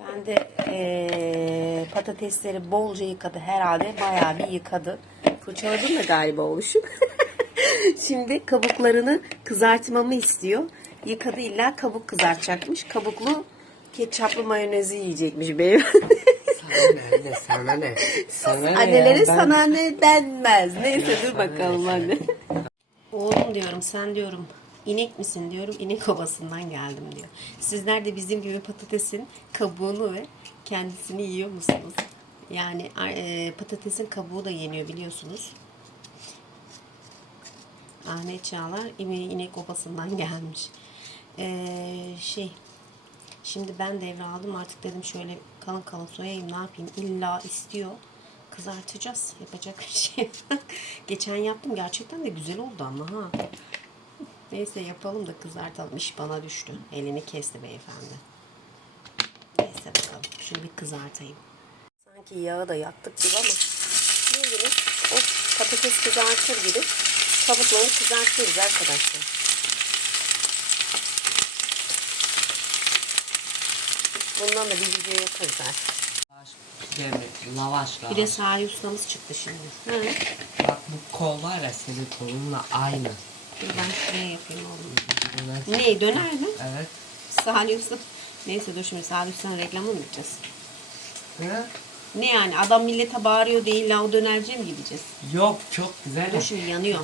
Ben de eee, patatesleri bolca yıkadı herhalde. Bayağı bir yıkadı. Fırçaladım da galiba oluşum. Şimdi kabuklarını kızartmamı istiyor. Yıkadı illa kabuk kızartacakmış. Kabuklu ketçaplı mayonezi yiyecekmiş beyefendi. Sana ne? Sana ne? Sana ne? Annelere ya? Ben- sana ne denmez. Neyse dur bakalım anne. Oğlum diyorum sen diyorum inek misin diyorum inek obasından geldim diyor. Sizler de bizim gibi patatesin kabuğunu ve kendisini yiyor musunuz? Yani e, patatesin kabuğu da yeniyor biliyorsunuz. Ahmet Çağlar ine- inek obasından gelmiş. Ee, şey Şimdi ben devraldım artık dedim şöyle kalın kalın soyayım ne yapayım illa istiyor. Kızartacağız. Yapacak bir şey. Geçen yaptım gerçekten de güzel oldu ama ha. Neyse yapalım da kızartalım. İş bana düştü. Elini kesti beyefendi. Neyse bakalım. Şunu bir kızartayım. Sanki yağı da yaktık gibi ama bildiğiniz o patates kızartır gibi kabuklarını kızartıyoruz arkadaşlar. Bundan da bir video yaparız artık. Lavaş, yemek, lavaş, lavaş. Bir de Salih ustamız çıktı şimdi. Hı. Bak bu kol var ya senin kolunla aynı. Dur ben şuraya yapayım oğlum. Evet. Ne döner mi? Evet. Salih usta. Neyse dur şimdi Salih usta'nın reklamı mı gideceğiz? Hı? Ne yani adam millete bağırıyor değil la o dönerciye mi gideceğiz? Yok çok güzel. Dur şimdi yanıyor.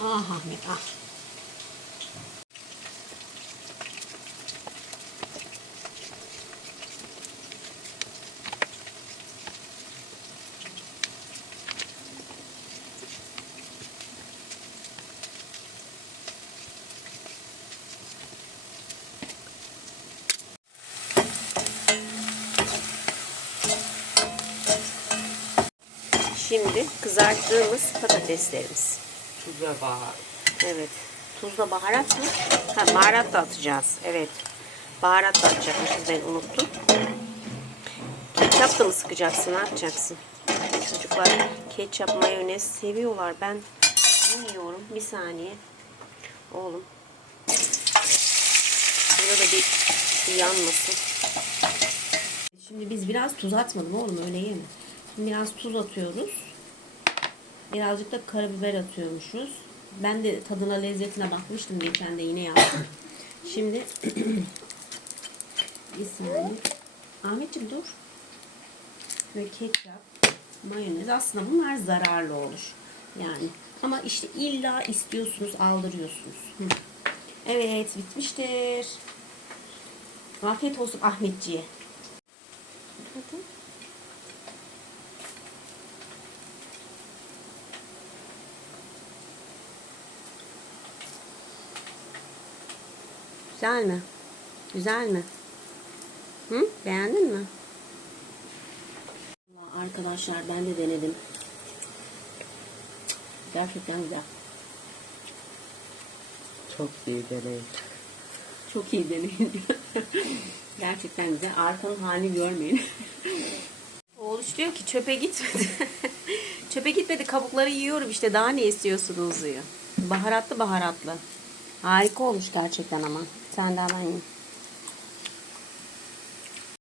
Ah Ahmet ah. Şimdi kızarttığımız patateslerimiz. Tuz ve bahar. Evet. Tuzla baharat mı? Ha, baharat da atacağız. Evet. Baharat da atacakmışız ben unuttum. Ketçap da mı sıkacaksın? Ne yapacaksın? Çocuklar ketçap, mayonez seviyorlar. Ben bilmiyorum. Bir saniye. Oğlum. Burada bir, bir yanmasın. Şimdi biz biraz tuz atmadım oğlum öyle yeme. Biraz tuz atıyoruz. Birazcık da karabiber atıyormuşuz. Ben de tadına lezzetine bakmıştım geçen de yine yaptım. Şimdi bir saniye. Ahmetciğim dur. Böyle ketçap, mayonez aslında bunlar zararlı olur. Yani ama işte illa istiyorsunuz aldırıyorsunuz. Evet bitmiştir. Afiyet olsun Ahmetciğe. Güzel mi? Güzel mi? Hı? Beğendin mi? Vallahi Arkadaşlar ben de denedim. Gerçekten güzel. Çok iyi deneyim. Çok iyi deneyim. Gerçekten güzel. Arkanın halini görmeyin. Oğluş diyor ki çöpe gitmedi. çöpe gitmedi. Kabukları yiyorum işte. Daha ne istiyorsunuz diyor. Baharatlı baharatlı. Harika olmuş gerçekten ama. Sen de hemen ye.